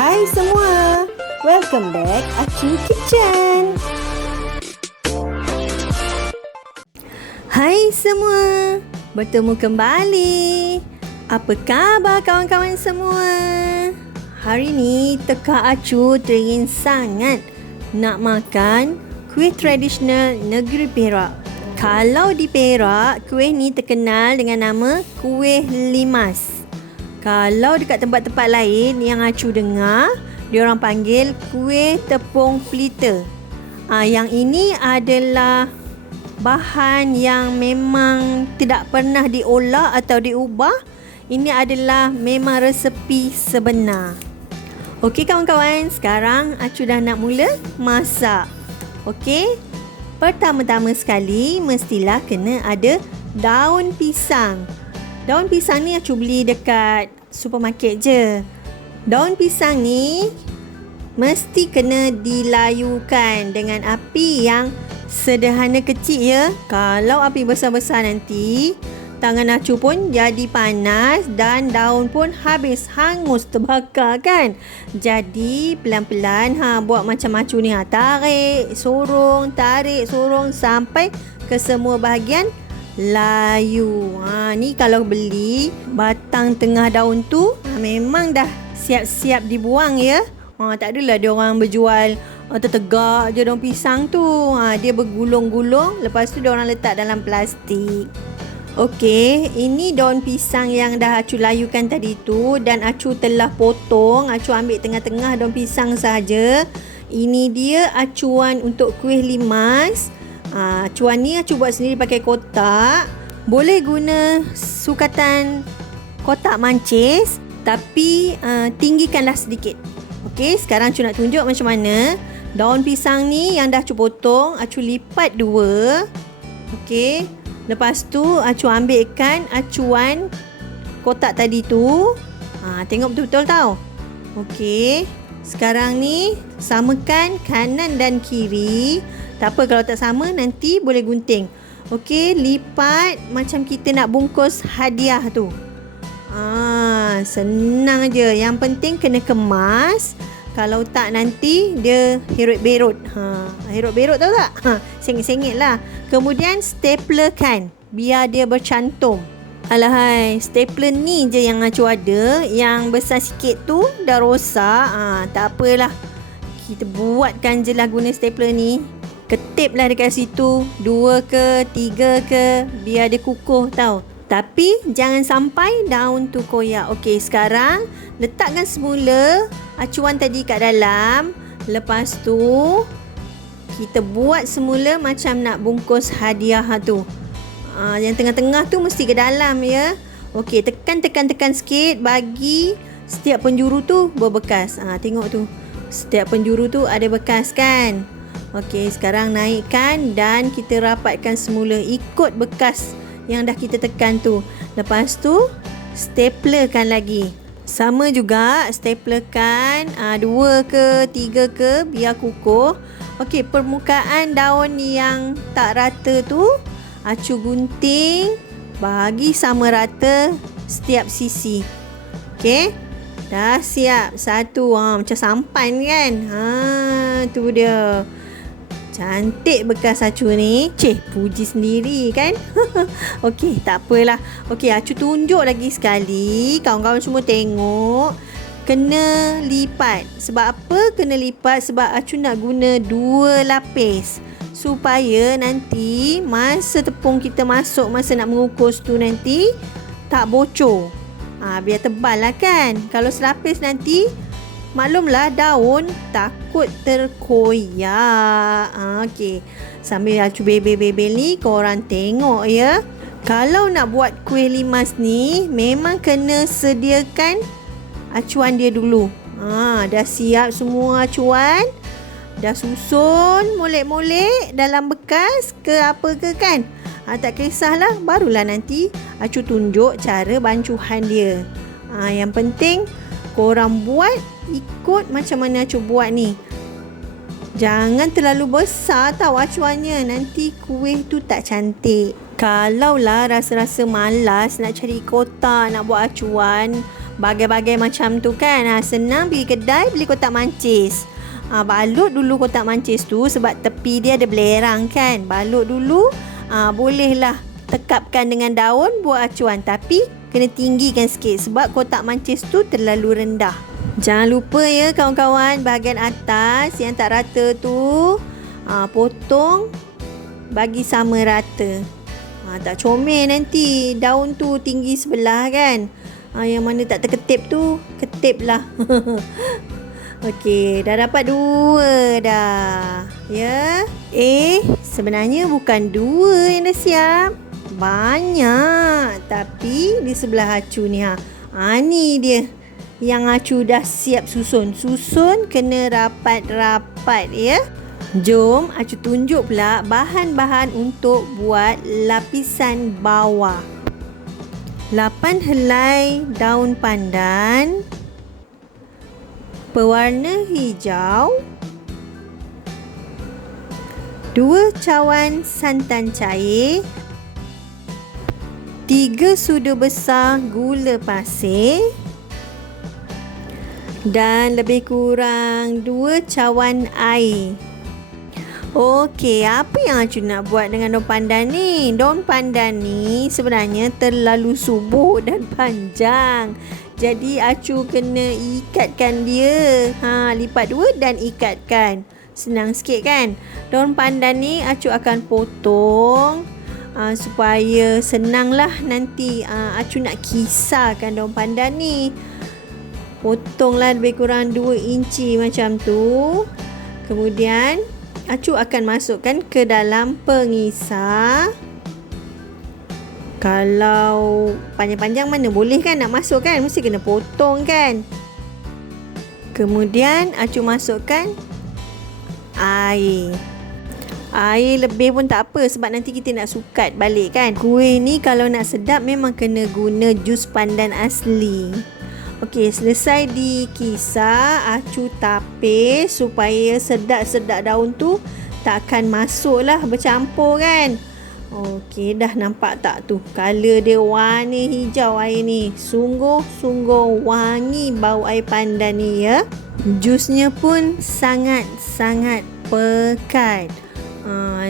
Hai semua, welcome back Acu Kitchen. Hai semua, bertemu kembali. Apa khabar kawan-kawan semua? Hari ni Teka Acu teringin sangat nak makan kuih tradisional negeri Perak. Kalau di Perak, kuih ni terkenal dengan nama kuih limas. Kalau dekat tempat-tempat lain yang Acu dengar, diorang panggil kuih tepung pelita. Yang ini adalah bahan yang memang tidak pernah diolah atau diubah. Ini adalah memang resepi sebenar. Okey kawan-kawan, sekarang Acu dah nak mula masak. Okey, pertama-tama sekali mestilah kena ada daun pisang. Daun pisang ni Acu beli dekat supermarket je. Daun pisang ni mesti kena dilayukan dengan api yang sederhana kecil ya. Kalau api besar-besar nanti tangan Acu pun jadi panas dan daun pun habis hangus terbakar kan. Jadi pelan-pelan buat macam Acu ni tarik, sorong sampai ke semua bahagian layu. Ni kalau beli batang tengah daun tu memang dah siap-siap dibuang ya. Tak adalah dia orang berjual tertegak je daun pisang tu. Dia bergulung-gulung, lepas tu dia orang letak dalam plastik. Okey, ini daun pisang yang dah Acu layukan tadi tu dan Acu telah potong. Acu ambil tengah-tengah daun pisang saja. Ini dia acuan untuk kuih limas. Acuan ni Acu buat sendiri pakai kotak. Boleh guna sukatan kotak mancis, tapi tinggikanlah sedikit. Okey, sekarang Acu nak tunjuk macam mana daun pisang ni yang dah Acu potong, Acu lipat dua. Okey, lepas tu Acu ambilkan acuan kotak tadi tu. Tengok betul-betul tau. Okey, sekarang ni samakan kanan dan kiri. Tak apa kalau tak sama, nanti boleh gunting. Okey, lipat macam kita nak bungkus hadiah tu. Senang je. Yang penting kena kemas. Kalau tak nanti dia herut-berut. Herut-berut tahu tak? Sengit-sengit lah. Kemudian staplerkan biar dia bercantum. Alahai, stapler ni je yang Acu ada. Yang besar sikit tu dah rosak. Tak apalah. Kita buatkan je lah guna stapler ni. Ketiplah dekat situ 2 ke 3 ke, biar dia kukuh tau. Tapi jangan sampai daun tu koyak. Okey, sekarang letakkan semula acuan tadi kat dalam. Lepas tu kita buat semula macam nak bungkus hadiah tu. Yang tengah-tengah tu mesti ke dalam ya. Okey, tekan sikit bagi setiap penjuru tu berbekas. Tengok tu. Setiap penjuru tu ada bekas kan. Okey, sekarang naikkan dan kita rapatkan semula ikut bekas yang dah kita tekan tu. Lepas tu staplerkan lagi. Sama juga staplerkan 2 ke 3 ke biar kukuh. Okey, permukaan daun yang tak rata tu Acu gunting bagi sama rata setiap sisi. Okey, dah siap. Satu macam sampan kan. Tu dia. Cantik bekas Acu ni. Puji sendiri kan. Okey, tak apalah. Okey, Acu tunjuk lagi sekali. Kawan-kawan semua tengok. Kena lipat. Sebab apa kena lipat? Sebab Acu nak guna 2 lapis. Supaya nanti masa tepung kita masuk, masa nak mengukus tu nanti tak bocor. Biar tebal lah kan. Kalau selapis nanti maklumlah daun takut terkoyak. Okey. Sambil Acu bebel-bebel ni, korang tengok ya. Kalau nak buat kuih limas ni, memang kena sediakan acuan dia dulu. Dah siap semua acuan. Dah susun molek-molek dalam bekas ke apa ke kan. Tak kisahlah. Barulah nanti Acu tunjuk cara bancuhan dia. Yang penting korang buat ikut macam mana Acu buat ni. Jangan terlalu besar tau acuannya. Nanti kuih tu tak cantik. Kalaulah rasa-rasa malas nak cari kotak, nak buat acuan, bagai-bagai macam tu kan. Senang pergi kedai beli kotak mancis. Balut dulu kotak mancis tu sebab tepi dia ada belerang kan. Balut dulu, bolehlah tekapkan dengan daun buat acuan, tapi kena tinggikan sikit sebab kotak mancis tu terlalu rendah. Jangan lupa ya kawan-kawan, bahagian atas yang tak rata tu potong bagi sama rata. Tak comel nanti daun tu tinggi sebelah kan. Yang mana tak terketip tu, ketip lah. Okey, dah dapat 2 dah. Ya. Sebenarnya bukan 2 yang dah siap. Banyak. Tapi di sebelah acu ni ni dia. Yang acu dah siap susun. Susun kena rapat-rapat ya. Jom acu tunjuk pula bahan-bahan untuk buat lapisan bawah. 8 helai daun pandan berwarna hijau, 2 cawan santan cair, 3 sudu besar gula pasir dan lebih kurang 2 cawan air. Okey, apa yang acu nak buat dengan daun pandan ni? Daun pandan ni sebenarnya terlalu subur dan panjang. Jadi acu kena ikatkan dia. Lipat 2 dan ikatkan. Senang sikit kan? Daun pandan ni acu akan potong supaya senanglah nanti acu nak kisarkan daun pandan ni. Potonglah lebih kurang 2 inci macam tu. Kemudian acu akan masukkan ke dalam pengisar. Kalau panjang-panjang mana boleh kan nak masuk kan, mesti kena potong kan. Kemudian acu masukkan air. Air lebih pun tak apa sebab nanti kita nak sukat balik kan. Kuih ni kalau nak sedap memang kena guna jus pandan asli. Okey, selesai dikisar, acu tapis supaya sedak-sedak daun tu takkan masuk lah, bercampur kan. Okey, dah nampak tak tu? Color dia warna hijau air ni. Sungguh-sungguh wangi bau air pandan ni ya. Jusnya pun sangat-sangat pekat.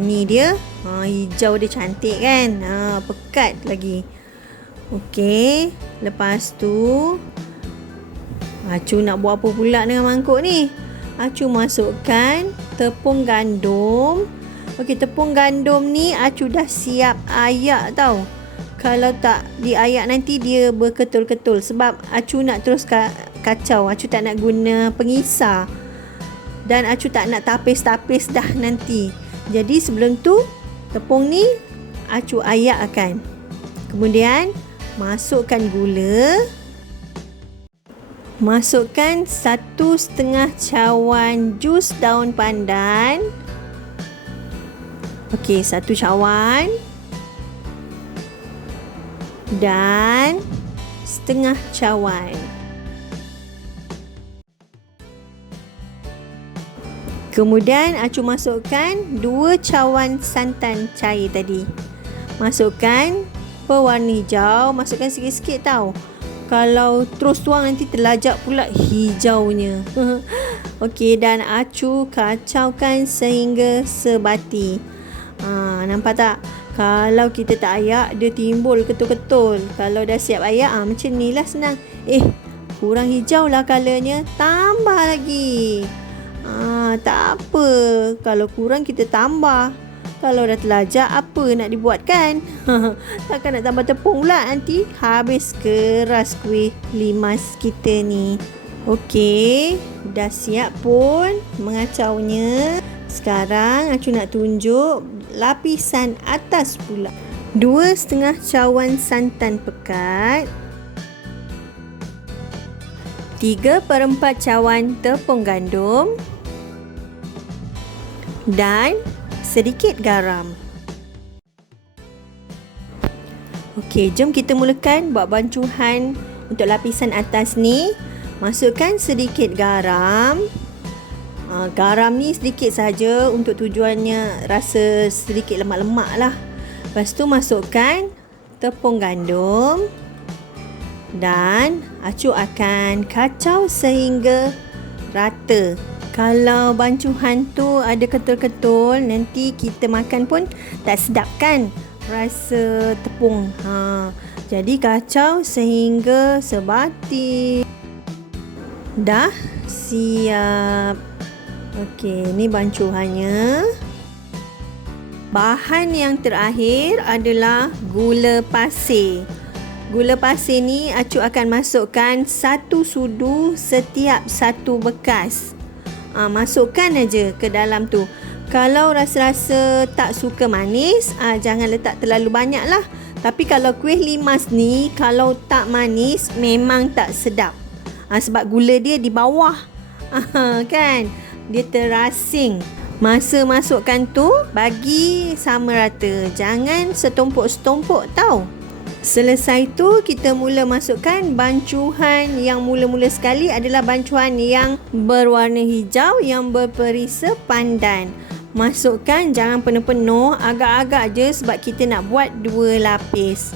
Ni dia. Hijau dia cantik kan. Pekat lagi. Okey, lepas tu acu nak buat apa pula dengan mangkuk ni? Acu masukkan tepung gandum. Okey, tepung gandum ni acu dah siap ayak tau. Kalau tak diayak nanti dia berketul-ketul sebab acu nak terus kacau. Acu tak nak guna pengisar. Dan acu tak nak tapis-tapis dah nanti. Jadi sebelum tu tepung ni acu ayakkan. Kemudian masukkan gula. Masukkan 1,5 cawan jus daun pandan. Okey, 1 cawan. Dan setengah cawan. Kemudian acu masukkan 2 cawan santan cair tadi. Masukkan pewarna hijau. Masukkan sikit-sikit tau. Kalau terus tuang nanti terlajak pula hijaunya. Okey, dan acu kacaukan sehingga sebati. Nampak tak? Kalau kita tak ayak, dia timbul ketul-ketul. Kalau dah siap ayak, macam ni lah senang. Kurang hijau lah colornya. Tambah lagi. Tak apa. Kalau kurang kita tambah. Kalau dah terlajak, apa nak dibuatkan? Takkan nak tambah tepung pula. Nanti habis keras kuih limas kita ni. Okey, dah siap pun mengacaunya. Sekarang acu nak tunjuk lapisan atas pula. 2,5 cawan santan pekat. 3/4 cawan tepung gandum. Dan sedikit garam. Okey, jom kita mulakan buat bancuhan untuk lapisan atas ni. Masukkan sedikit garam. Garam ni sedikit saja untuk tujuannya rasa sedikit lemak-lemak lah. Lepas tu masukkan tepung gandum. Dan Acu akan kacau sehingga rata. Kalau bancuhan tu ada ketul-ketul, nanti kita makan pun tak sedap kan rasa tepung. Jadi kacau sehingga sebati. Dah siap. Okey, ni bancuhannya. Bahan yang terakhir adalah gula pasir. Gula pasir ni Acu akan masukkan 1 sudu setiap 1 bekas. Masukkan aja ke dalam tu. Kalau rasa-rasa tak suka manis, jangan letak terlalu banyak lah. Tapi kalau kuih limas ni, kalau tak manis, memang tak sedap. Sebab gula dia di bawah. Kan? Dia terasing. Masa masukkan tu, bagi sama rata. Jangan setumpuk-setumpuk tau. Selesai tu, kita mula masukkan bancuhan yang mula-mula sekali adalah bancuhan yang berwarna hijau yang berperisa pandan. Masukkan, jangan penuh-penuh, agak-agak je sebab kita nak buat 2 lapis.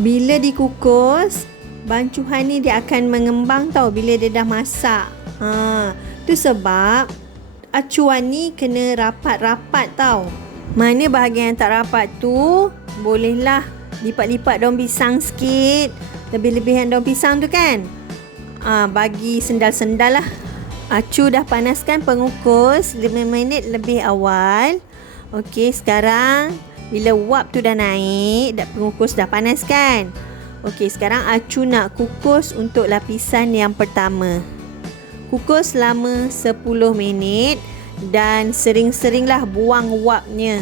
Bila dikukus, bancuhan ni dia akan mengembang tau bila dia dah masak. Tu sebab acuan ni kena rapat-rapat tau. Mana bahagian yang tak rapat tu, bolehlah lipat-lipat daun pisang sikit. Lebih-lebihan daun pisang tu kan. Bagi sendal-sendal lah. Acu dah panaskan pengukus 5 minit lebih awal. Okey, sekarang bila wap tu dah naik, pengukus dah panas kan. Okey, sekarang Acu nak kukus untuk lapisan yang pertama. Kukus selama 10 minit dan sering-seringlah buang wapnya.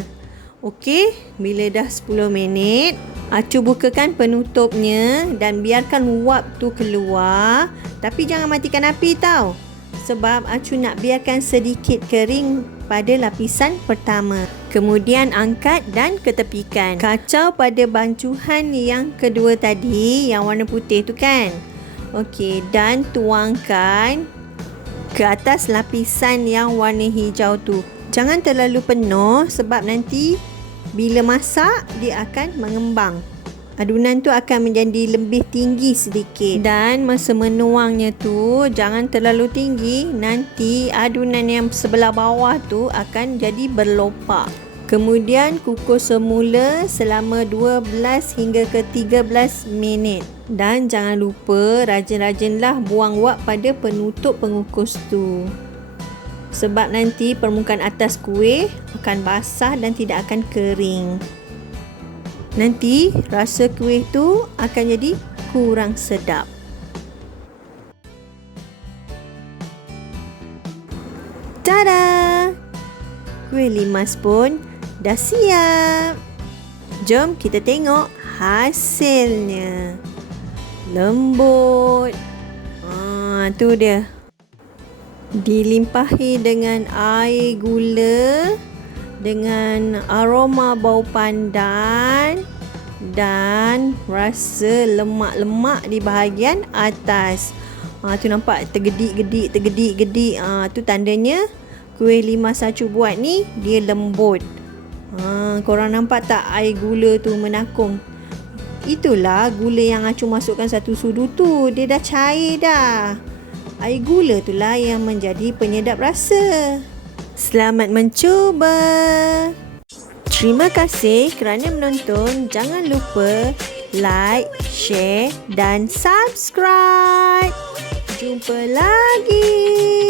Okey, bila dah 10 minit, Acu bukakan penutupnya dan biarkan wap tu keluar. Tapi jangan matikan api tau. Sebab Acu nak biarkan sedikit kering pada lapisan pertama. Kemudian angkat dan ketepikan. Kacau pada bancuhan yang kedua tadi, yang warna putih tu kan. Okey, dan tuangkan ke atas lapisan yang warna hijau tu. Jangan terlalu penuh sebab nanti bila masak dia akan mengembang. Adunan tu akan menjadi lebih tinggi sedikit. Dan masa menuangnya tu jangan terlalu tinggi, nanti adunan yang sebelah bawah tu akan jadi berlopak. Kemudian kukus semula selama 12 hingga ke 13 minit. Dan jangan lupa rajin-rajinlah buang wap pada penutup pengukus tu. Sebab nanti permukaan atas kuih akan basah dan tidak akan kering. Nanti rasa kuih tu akan jadi kurang sedap. Tada! Kuih limas pun dah siap. Jom kita tengok hasilnya. Lembut. Tu dia. Dilimpahi dengan air gula, dengan aroma bau pandan dan rasa lemak-lemak di bahagian atas. Tu nampak tergedik-gedik. Tu tandanya kuih limas Acu buat ni dia lembut. Korang nampak tak air gula tu menakung? Itulah gula yang Acu masukkan 1 sudu tu. Dia dah cair dah. Air gula itulah yang menjadi penyedap rasa. Selamat mencuba. Terima kasih kerana menonton. Jangan lupa like, share dan subscribe. Jumpa lagi.